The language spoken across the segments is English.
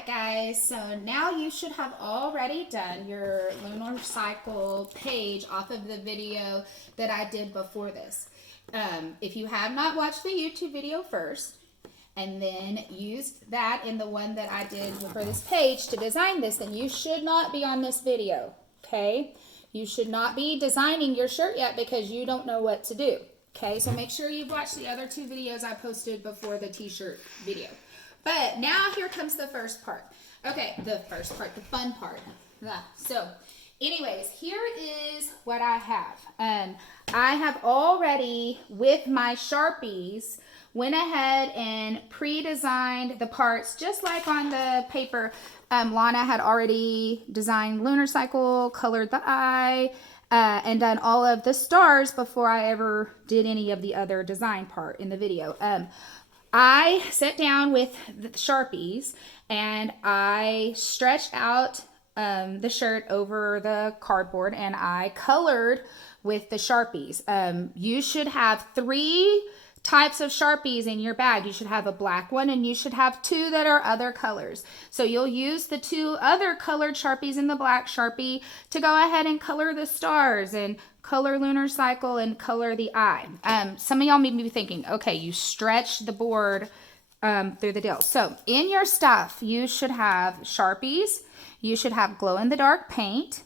right, guys, so now you should have already done your lunar cycle page off of the video that I did before this. If you have not watched the YouTube video first and then used that in the one that I did for this page to design this, then you should not be on this video, okay? You should not be designing your shirt yet because you don't know what to do, okay? So make sure you've watched the other two videos I posted before the t-shirt video. But now here comes the first part. Okay, the first part, the fun part. So anyways, here is what I have. I have already, with my Sharpies, went ahead and pre-designed the parts just like on the paper. Lana had already designed lunar cycle, colored the eye, and done all of the stars before I ever did any of the other design part in the video. I sat down with the Sharpies and I stretched out the shirt over the cardboard and I colored with the Sharpies. You should have 3 types of Sharpies in your bag. You should have a black one and you should have 2 that are other colors. So you'll use the 2 other colored Sharpies and the black Sharpie to go ahead and color the stars and color lunar cycle and color the eye. Some of y'all may be thinking, okay, you stretch the board through the deal. So in your stuff, you should have Sharpies, you should have glow-in-the-dark paint,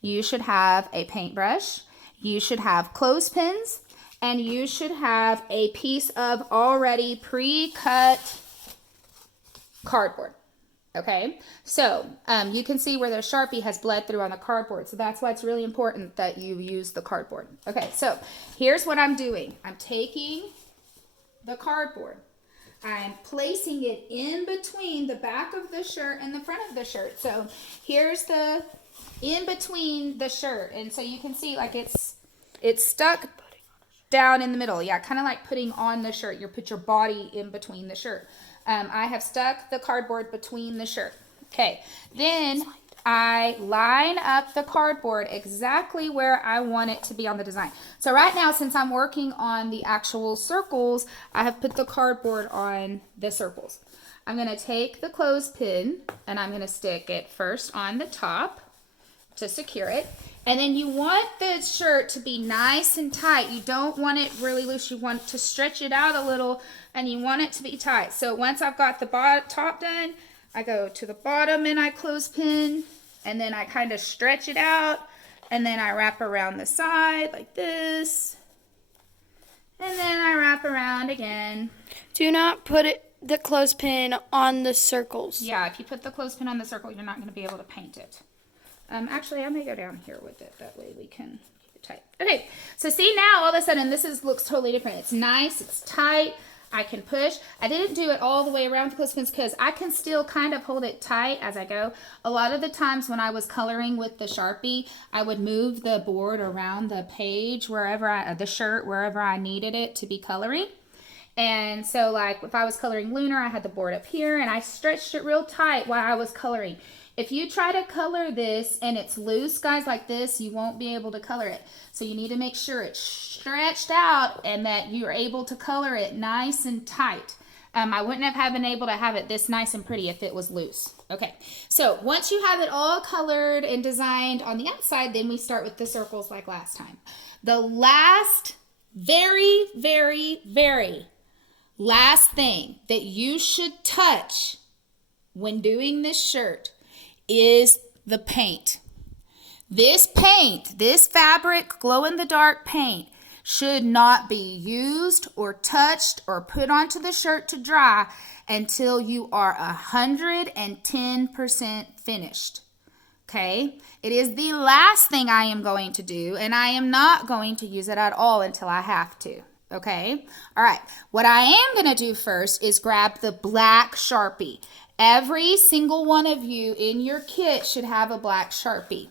you should have a paintbrush, you should have clothespins, and you should have a piece of already pre-cut cardboard. Okay, so you can see where the Sharpie has bled through on the cardboard. So that's why it's really important that you use the cardboard. Okay, so here's what I'm doing. I'm taking the cardboard. I'm placing it in between the back of the shirt and the front of the shirt. So here's the in between the shirt. And so you can see like it's stuck down in the middle. Yeah, kind of like putting on the shirt. You put your body in between the shirt. I have stuck the cardboard between the shirt. Okay, then I line up the cardboard exactly where I want it to be on the design. So right now, since I'm working on the actual circles, I have put the cardboard on the circles. I'm going to take the clothespin and I'm going to stick it first on the top to secure it. And then you want the shirt to be nice and tight. You don't want it really loose. You want to stretch it out a little and you want it to be tight. So once I've got the top done, I go to the bottom and I clothespin and then I kind of stretch it out and then I wrap around the side like this. And then I wrap around again. Do not put the clothespin on the circles. Yeah, if you put the clothespin on the circle, you're not going to be able to paint it. Actually, I may go down here with it. That way we can keep it tight. Okay, so see now all of a sudden this looks totally different. It's nice, it's tight, I can push. I didn't do it all the way around the clothespins because I can still kind of hold it tight as I go. A lot of the times when I was coloring with the Sharpie, I would move the board around the page, the shirt, wherever I needed it to be coloring. And so like if I was coloring Lunar, I had the board up here and I stretched it real tight while I was coloring. If you try to color this and it's loose, guys, like this, you won't be able to color it. So you need to make sure it's stretched out and that you're able to color it nice and tight. I wouldn't have been able to have it this nice and pretty if it was loose. Okay, so once you have it all colored and designed on the outside, then we start with the circles like last time. The last, very, very, very last thing that you should touch when doing this shirt is the paint. This paint, this fabric glow-in-the-dark paint should not be used or touched or put onto the shirt to dry until you are 110% finished. Okay? It is the last thing I am going to do, and I am not going to use it at all until I have to. Okay? All right. What I am going to do first is grab the black Sharpie. Every single one of you in your kit should have a black Sharpie.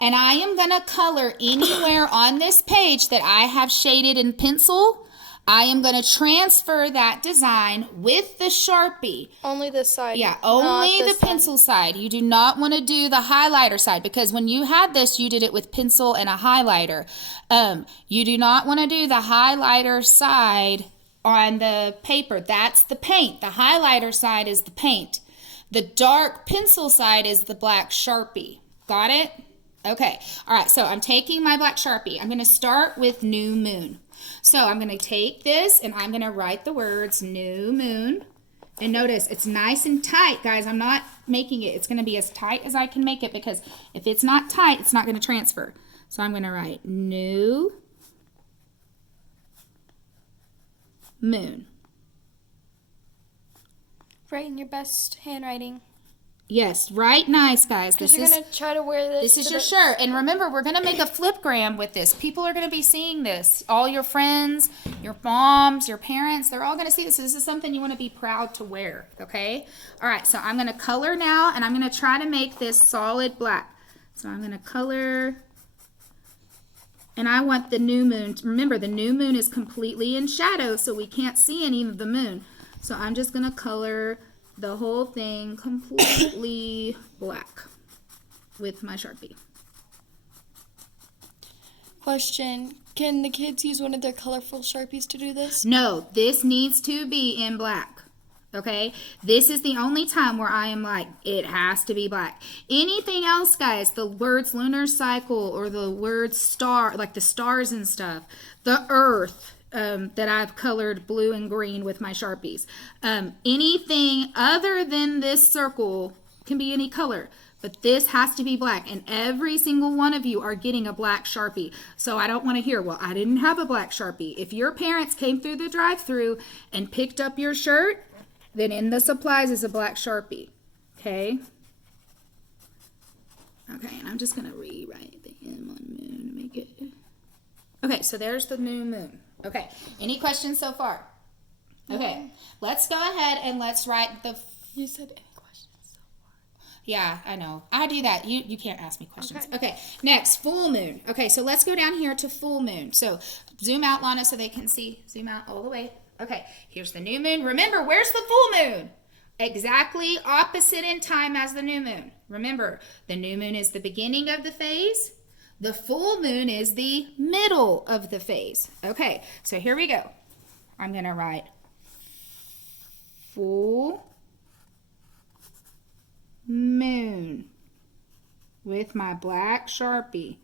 And I am going to color anywhere on this page that I have shaded in pencil. I am going to transfer that design with the Sharpie. Only this side. Yeah, only the pencil side. You do not want to do the highlighter side because when you had this, you did it with pencil and a highlighter. You do not want to do the highlighter side on the paper. That's the paint. The highlighter side is the paint. The dark pencil side is the black Sharpie. Got it? Okay. All right, so I'm taking my black Sharpie. I'm going to start with new moon. So I'm going to take this and I'm going to write the words new moon. And notice it's nice and tight, guys. I'm not making it. It's going to be as tight as I can make it because if it's not tight, it's not going to transfer. So I'm going to write new moon. Write in your best handwriting. Yes, write nice, guys. Because you're going to try to wear this. This is your shirt. And remember, we're going to make a flipgram with this. People are going to be seeing this. All your friends, your moms, your parents, they're all going to see this. This is something you want to be proud to wear, okay? All right, so I'm going to color now, and I'm going to try to make this solid black. So I'm going to color, and I want the new moon. Remember, the new moon is completely in shadow, so we can't see any of the moon. So I'm just going to color the whole thing completely black with my Sharpie. Question, can the kids use one of their colorful Sharpies to do this? No, this needs to be in black, okay? This is the only time where I am like, it has to be black. Anything else, guys, the words lunar cycle or the word star, like the stars and stuff, the earth, that I've colored blue and green with my Sharpies. Anything other than this circle can be any color, but this has to be black, and every single one of you are getting a black Sharpie. So I don't want to hear, well, I didn't have a black Sharpie. If your parents came through the drive-thru and picked up your shirt, then in the supplies is a black Sharpie, okay? Okay, and I'm just going to rewrite the M on moon to make it. Okay, so there's the new moon. Okay, any questions so far? Okay, let's go ahead and let's write the... You said any questions so far. Yeah, I know. I do that. You can't ask me questions. Okay, next, full moon. Okay, so let's go down here to full moon. So zoom out, Lana, so they can see. Zoom out all the way. Okay, here's the new moon. Remember, where's the full moon? Exactly opposite in time as the new moon. Remember, the new moon is the beginning of the phase. The full moon is the middle of the phase. Okay, so here we go. I'm going to write full moon with my black Sharpie.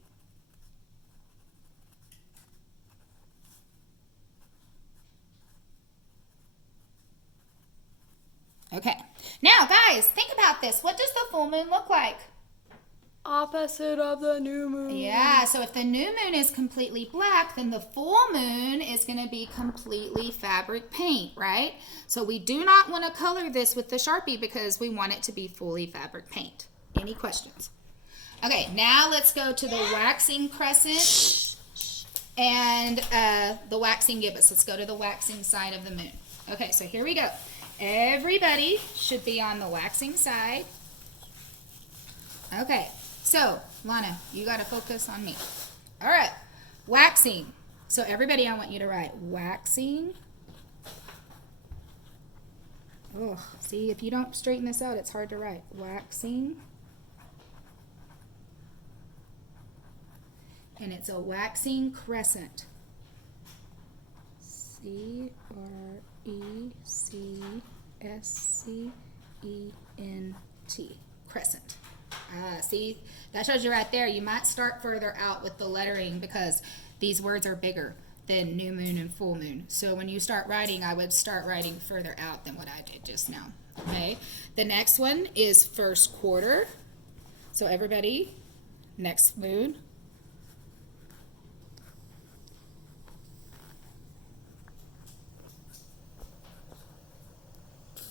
Okay, now guys, think about this. What does the full moon look like? Opposite of the new moon. Yeah, so if the new moon is completely black, then the full moon is going to be completely fabric paint, right? So we do not want to color this with the Sharpie because we want it to be fully fabric paint. Any questions? Okay, now let's go to the waxing crescent and the waxing gibbous. Let's go to the waxing side of the moon. Okay, so here we go. Everybody should be on the waxing side. Okay. So, Lana, you got to focus on me. All right, waxing. So, everybody, I want you to write waxing. Oh, see, if you don't straighten this out, it's hard to write. Waxing. And it's a waxing crescent. C-R-E-C-S-C-E-N-T. Crescent. See, that shows you right there. You might start further out with the lettering because these words are bigger than new moon and full moon. So when you start writing, I would start writing further out than what I did just now. Okay. The next one is first quarter. So everybody, next moon.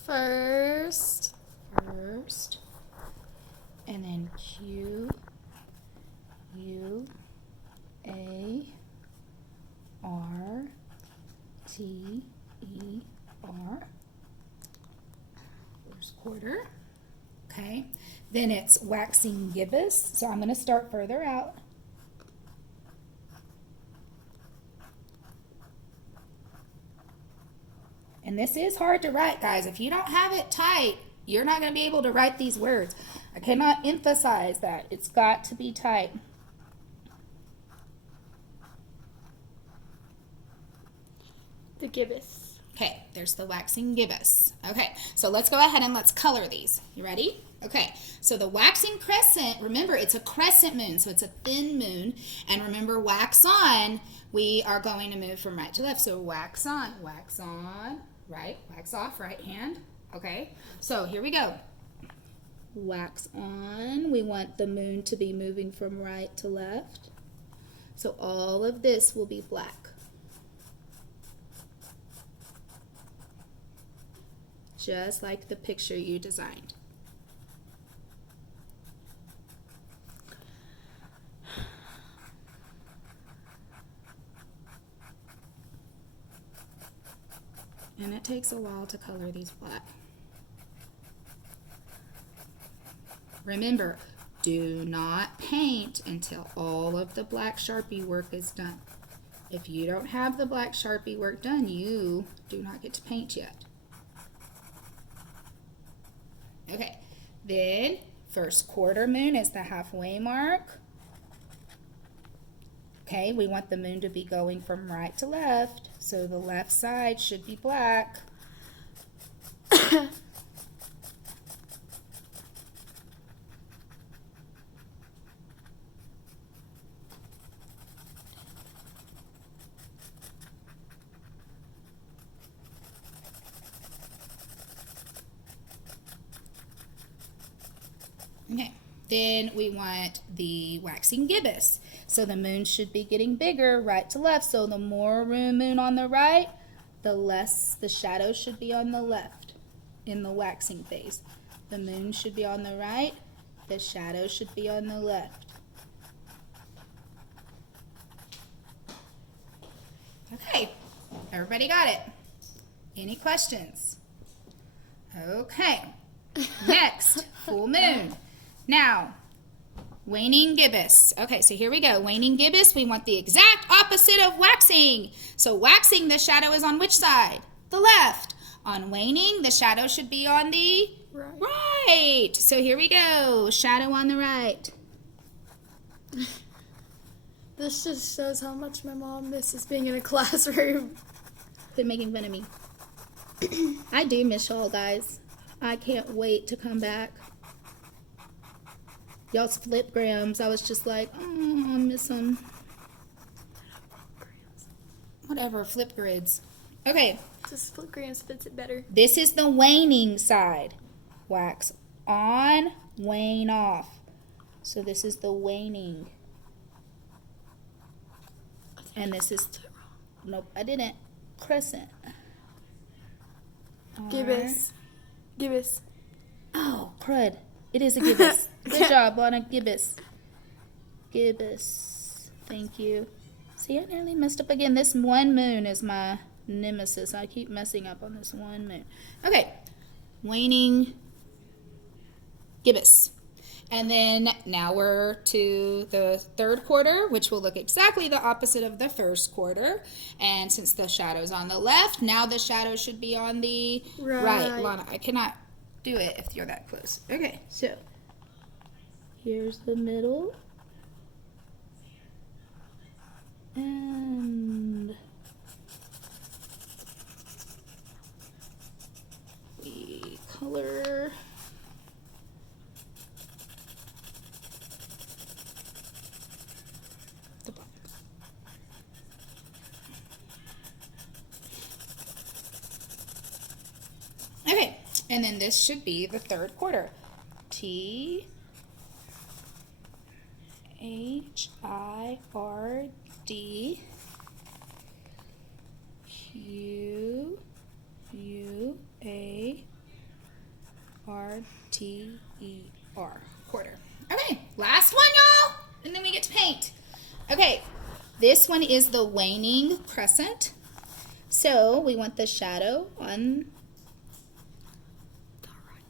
First. And then Q, U, A, R, T, E, R. First quarter. Okay. Then it's waxing gibbous. So I'm going to start further out. And this is hard to write, guys. If you don't have it tight, you're not going to be able to write these words. I cannot emphasize that. It's got to be tight. The gibbous. Okay, there's the waxing gibbous. Okay, so let's go ahead and let's color these. You ready? Okay, so the waxing crescent, remember it's a crescent moon, so it's a thin moon. And remember, wax on, we are going to move from right to left. So wax on, right, wax off, right hand. Okay, so here we go. Wax on, we want the moon to be moving from right to left. So all of this will be black. Just like the picture you designed. And it takes a while to color these black. Remember, do not paint until all of the black Sharpie work is done. If you don't have the black Sharpie work done, you do not get to paint yet. Okay, then first quarter moon is the halfway mark. Okay, we want the moon to be going from right to left, so the left side should be black. Okay, then we want the waxing gibbous. So the moon should be getting bigger right to left. So the more moon on the right, the less the shadow should be on the left in the waxing phase. The moon should be on the right, the shadow should be on the left. Okay, everybody got it? Any questions? Okay, next, full moon. Now, waning gibbous. Okay, so here we go. Waning gibbous, we want the exact opposite of waxing. So waxing, the shadow is on which side? The left. On waning, the shadow should be on the right. So here we go. Shadow on the right. This just shows how much my mom misses being in a classroom. Quit making fun of me. I do miss y'all, guys. I can't wait to come back. Y'all's flipgrams, I was just like, oh, I miss them. Whatever, flip grids. Okay. Just flipgrams fits it better. This is the waning side. Wax on, wane off. So this is the waning. And this is, nope, I didn't. Crescent. Gibbous. Gibbous. Oh, crud. It is a gibbous. Good job on a gibbous. Gibbous. Thank you. See, I nearly messed up again. This one moon is my nemesis. I keep messing up on this one moon. Okay. Waning gibbous. And then now we're to the third quarter, which will look exactly the opposite of the first quarter. And since the shadow's on the left, now the shadow should be on the right. Lana, I cannot do it if you're that close. Okay, so here's the middle. And we color the black. Okay, and then this should be the third quarter. T H I R D Q U A R T E R. Quarter. Okay, last one, y'all, and then we get to paint. Okay, this one is the waning crescent. So we want the shadow on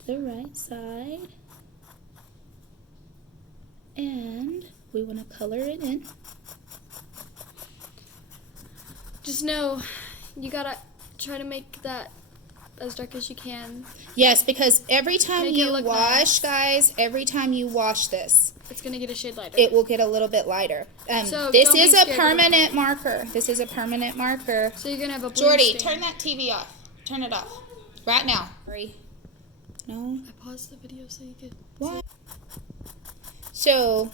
the right side, and we want to color it in. Just know, you gotta try to make that as dark as you can. Yes, because every time Make it you look wash, nice. guys, every time you wash this, It's gonna get a shade lighter. it will get a little bit lighter. So this don't be is a scared to look permanent marker. This is a permanent marker. So you're gonna have a blue Jordy, stain. turn that TV off. Turn it off. Right now. Hurry. No. I paused the video so you could. What? So,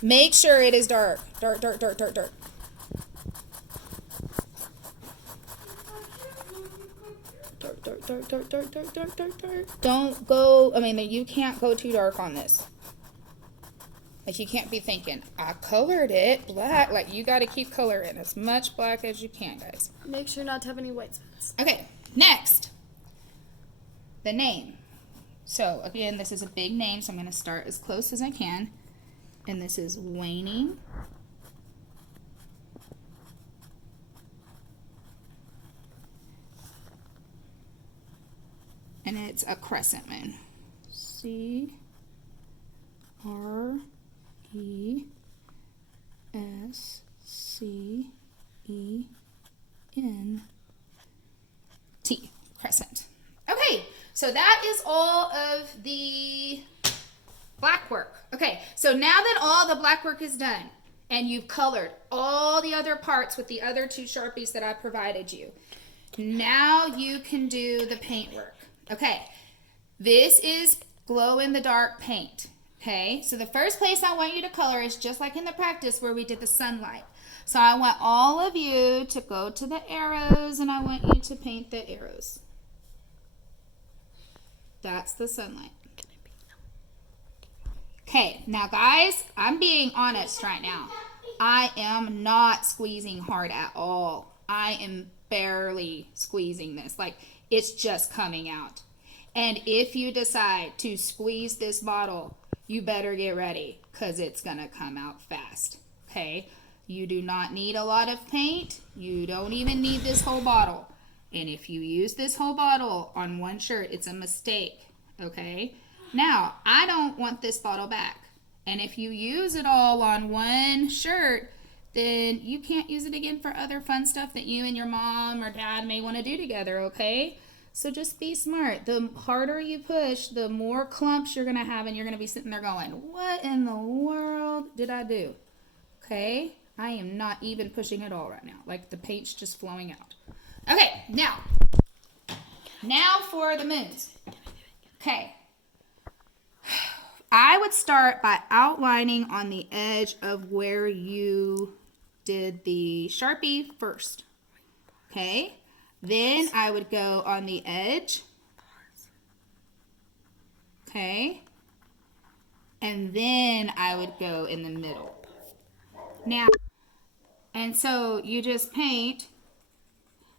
make sure it is dark. Dark, dark, dark, dark, dark. Dark, dark, dark, dark, dark, dark, dark, dark, dark. Don't go, I mean, you can't go too dark on this. Like, you can't be thinking, I colored it black. Like, you got to keep coloring as much black as you can, guys. Make sure not to have any white spots. Okay, next. The name. So, again, this is a big name, so I'm going to start as close as I can. And this is waning. And it's a crescent moon. C-R-E-S-C-E-N-T. Crescent. Okay, so that is all of the black work. Okay, so now that all the black work is done, and you've colored all the other parts with the other 2 Sharpies that I provided you, now you can do the paint work. Okay, this is glow-in-the-dark paint. Okay, so the first place I want you to color is just like in the practice where we did the sunlight. So I want all of you to go to the arrows, and I want you to paint the arrows. That's the sunlight. Okay, now guys, I'm being honest right now. I am not squeezing hard at all. I am barely squeezing this. Like, it's just coming out. And if you decide to squeeze this bottle, you better get ready because it's going to come out fast. Okay? You do not need a lot of paint. You don't even need this whole bottle. And if you use this whole bottle on one shirt, it's a mistake. Okay? Now, I don't want this bottle back. And if you use it all on one shirt, then you can't use it again for other fun stuff that you and your mom or dad may want to do together, okay? So just be smart. The harder you push, the more clumps you're going to have, and you're going to be sitting there going, what in the world did I do? Okay? I am not even pushing at all right now. Like, the paint's just flowing out. Okay, now for the moons. Okay. I would start by outlining on the edge of where you did the Sharpie first. Okay? Then I would go on the edge. Okay? And then I would go in the middle. Now, and so you just paint.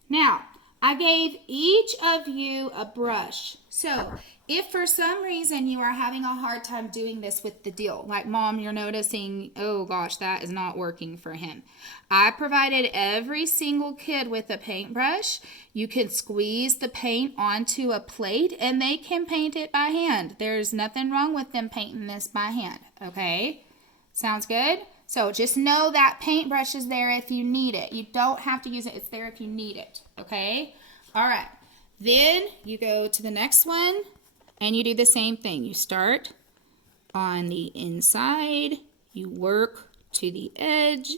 Now, I gave each of you a brush. So, if for some reason you are having a hard time doing this with the deal, like Mom, you're noticing, oh gosh, that is not working for him. I provided every single kid with a paintbrush. You can squeeze the paint onto a plate and they can paint it by hand. There's nothing wrong with them painting this by hand, okay? Sounds good? So just know that paintbrush is there if you need it. You don't have to use it. It's there if you need it, okay? All right. Then you go to the next one and you do the same thing. You start on the inside. You work to the edge.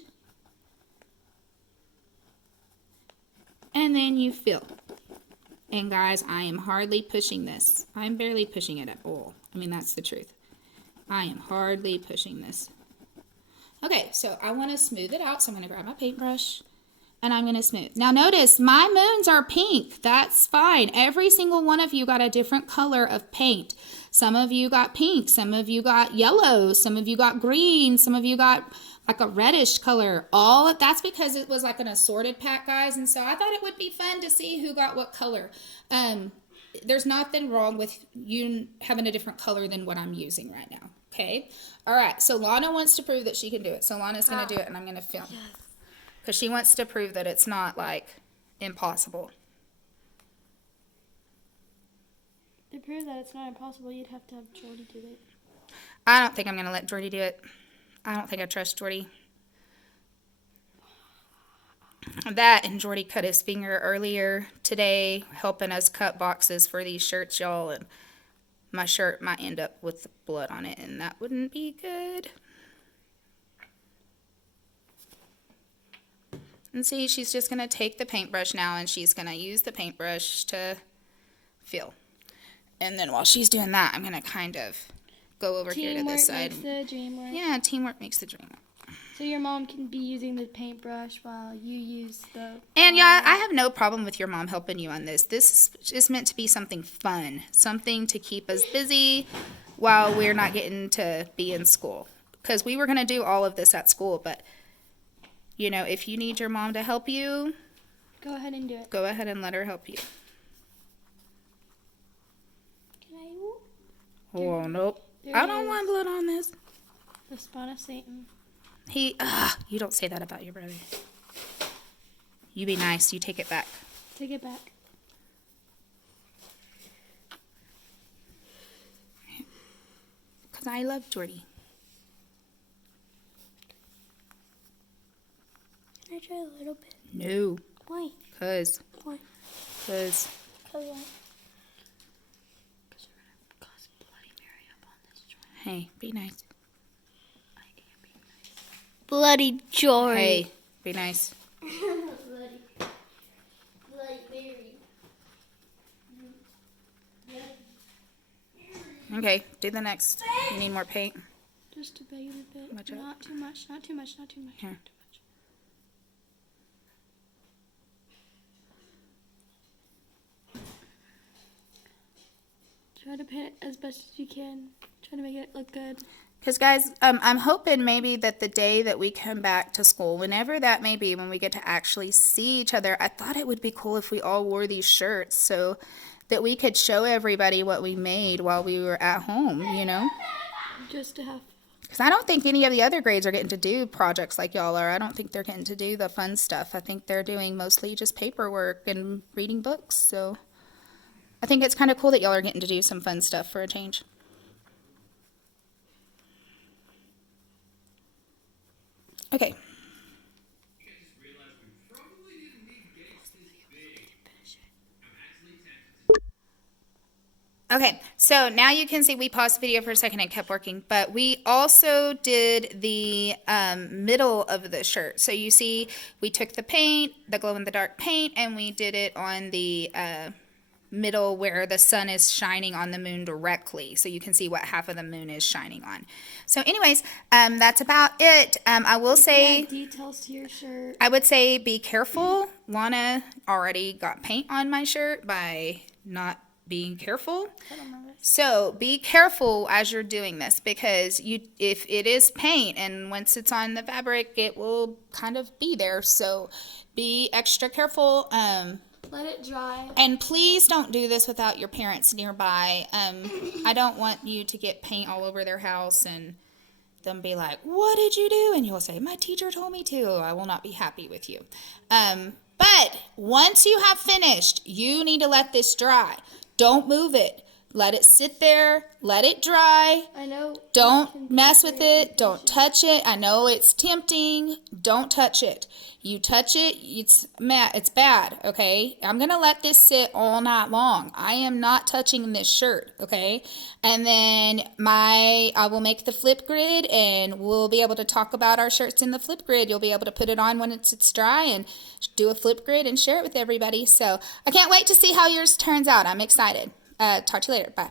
And then you fill. And guys, I am hardly pushing this. I'm barely pushing it at all. I mean, that's the truth. I am hardly pushing this. Okay, so I want to smooth it out, so I'm going to grab my paintbrush, and I'm going to smooth. Now notice, my moons are pink. That's fine. Every single one of you got a different color of paint. Some of you got pink, some of you got yellow, some of you got green, some of you got like a reddish color. That's because it was like an assorted pack, guys, and so I thought it would be fun to see who got what color. There's nothing wrong with you having a different color than what I'm using right now. Okay. All right. So Lana wants to prove that she can do it. So Lana's going to do it, and I'm going to film. Because she wants to prove that it's not, like, impossible. To prove that it's not impossible, you'd have to have Jordy do it. I don't think I'm going to let Jordy do it. I don't think I trust Jordy. That and Jordy cut his finger earlier today, helping us cut boxes for these shirts, y'all, and my shirt might end up with blood on it, and that wouldn't be good. And see, she's just going to take the paintbrush now and she's going to use the paintbrush to fill. And then while she's doing that, I'm going to kind of go over here to this side. Teamwork makes the dream work. Yeah, teamwork makes the dream work. So your mom can be using the paintbrush while you use the... And yeah, I have no problem with your mom helping you on this. This is meant to be something fun, something to keep us busy while we're not getting to be in school. Because we were going to do all of this at school, but, you know, if you need your mom to help you, go ahead and do it. go ahead and let her help you. Can I... Oh, nope. I don't want blood on this. The spawn of Satan. You don't say that about your brother. You be nice. You take it back. Take it back. Because I love Jordy. Can I try a little bit? No. Why? Because. Why? Because. Because we're going to cause Bloody Mary up on this joint. Hey, be nice. Bloody joy. Hey, be nice. Bloody Mary. Okay, do the next. You need more paint? Just a baby bit. Watch out. Not too much, not too much, not too much. Here. Not too much. Try to paint it as best as you can. Try to make it look good. Because, guys, I'm hoping maybe that the day that we come back to school, whenever that may be, when we get to actually see each other, I thought it would be cool if we all wore these shirts so that we could show everybody what we made while we were at home, you know? Just to have... Because I don't think any of the other grades are getting to do projects like y'all are. I don't think they're getting to do the fun stuff. I think they're doing mostly just paperwork and reading books. So I think it's kind of cool that y'all are getting to do some fun stuff for a change. Okay. Okay, so now you can see we paused the video for a second and kept working, but we also did the middle of the shirt. So you see we took the paint, the glow-in-the-dark paint, and we did it on the middle where the sun is shining on the moon directly. So you can see what half of the moon is shining on. So anyways, that's about it. I will say... add details to your shirt. I would say be careful. Lana already got paint on my shirt by not being careful. So be careful as you're doing this, because if it is paint and once it's on the fabric, it will kind of be there. So be extra careful. Let it dry. And please don't do this without your parents nearby. I don't want you to get paint all over their house and them be like, what did you do? And you'll say, my teacher told me to. I will not be happy with you. But once you have finished, you need to let this dry. Don't move it. Let it sit there. Let it dry. I know. Don't mess with it. Don't touch it. I know it's tempting. Don't touch it. You touch it, it's bad, okay? I'm going to let this sit all night long. I am not touching this shirt, okay? And then I will make the flip grid, and we'll be able to talk about our shirts in the flip grid. You'll be able to put it on when it's dry and do a flip grid and share it with everybody. So I can't wait to see how yours turns out. I'm excited. Talk to you later. Bye.